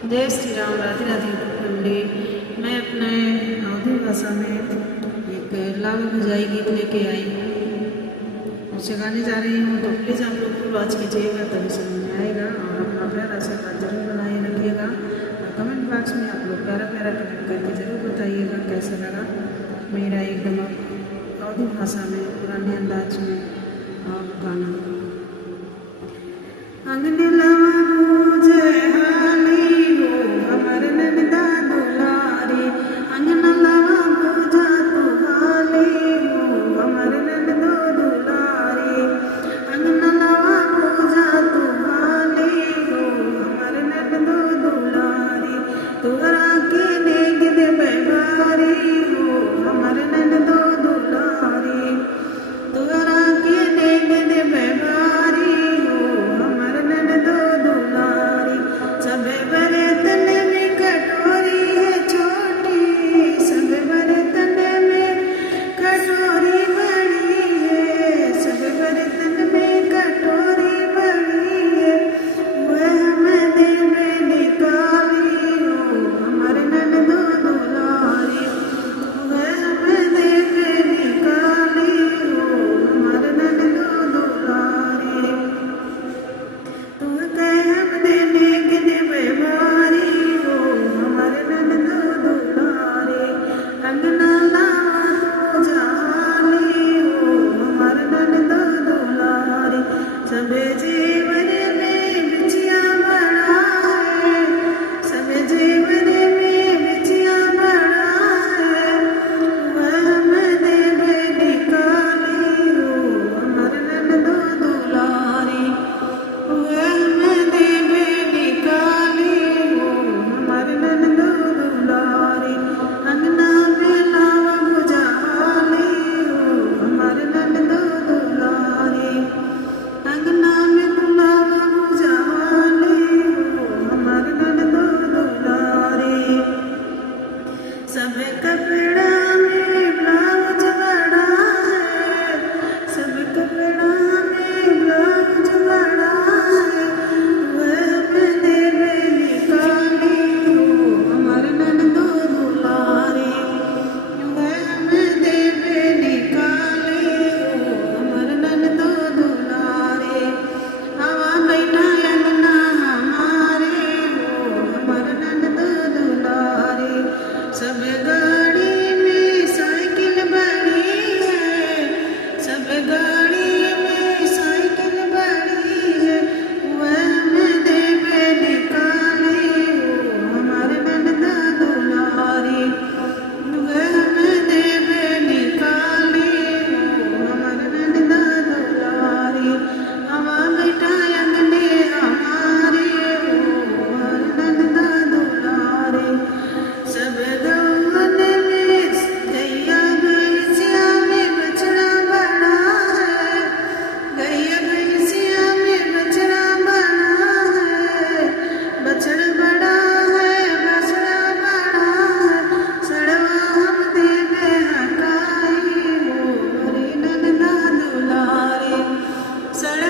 जय श्री राम। राधे राधे कुंडे। मैं अपने अवधी भाषा में एक लाभ भुजाई गीत लेके आई हूँ, उसे गाने जा रही हूँ। तो प्लीज़ आप लोग को वॉच कीजिएगा, तभी समझ में आएगा। और अपना प्यारा सा बात जरूर बनाए रखिएगा और कमेंट बॉक्स में आप लोग प्यारा प्यारा कमेंट करके ज़रूर बताइएगा कैसा लगा मेरा एकदम अवधी भाषा में पुराने अंदाज में और गाना। अंगने लवा पूजे हाली हो हमर नंदा दुलारी, अंगना लवा पूजा तू हाली हो हमर नंदो दुलारी, अंगना लवा पूजा तू हाली हो हमर नंदो दुलारी, तोहरा के नेग दे बेगारी हो हमर नंदो दुलारी, तोहरा के नेग दे बेगारी हो हमर नंदो दुलारी। सबे बर्तन में कटोरी है छोटी, सबे बर्तन में कटोरी बड़ी है, सबे बर्तन में कटोरी बड़ी है, वह हमें देवे निकाली हो हमर नंदो दुलारी, वह हमें देवे निकाली हो हमर नंदो दुलारी। तू कह हम देने के देवे बारी हो हमर नंदो दुलारी, अंगना लावा पूजा हाली हो हमर नंदो दुलारी। सबे जीवन में बिछिया बड़ा है, सबे जीवन में बिछिया बड़ा है, वह हमें देवे निकाली हो हमर नंदो दुलारी, वह हमें देवे निकाली हो हमर नंदो दुलारी। अंगना में लावा भुजा हाली हो हमर नंदो दुलारी, अंगना में लावा भुजा हाली हो हमर नंदो दुलारी। सब कपड़ा में ब्लाउज बड़ा है, सब कपड़ा में ब्लाउज बड़ा है, वह हमें देवे निकाली हो हमर नंदो दुलारी, वह हमें देवे निकाली हो हमर नंदो दुलारी। हवा बैठा अंगना हमारे हो हमर नंदो दुलारी, सब गाड़ी में साइकिल बड़ी है, सब गाड़ी में साइकिल बड़ी है, वह हमें देवे निकाली हो हमर नंदो दुलारी, वह हमें देवे निकाली हो हमर नंदो दुलारी। हवा बैठा अंगने हमारे हो हमर नंदो दुलारी, सब गौवन में गैया भैंसिया में बछड़ा बड़ा है, गैया भैंसिया में बछड़ा बड़ा है, बछड़ा बड़ा है बछड़ा बड़ा है, सड़वा हम देवे हकाई हो हरी नंदा दुलारी, सड़वा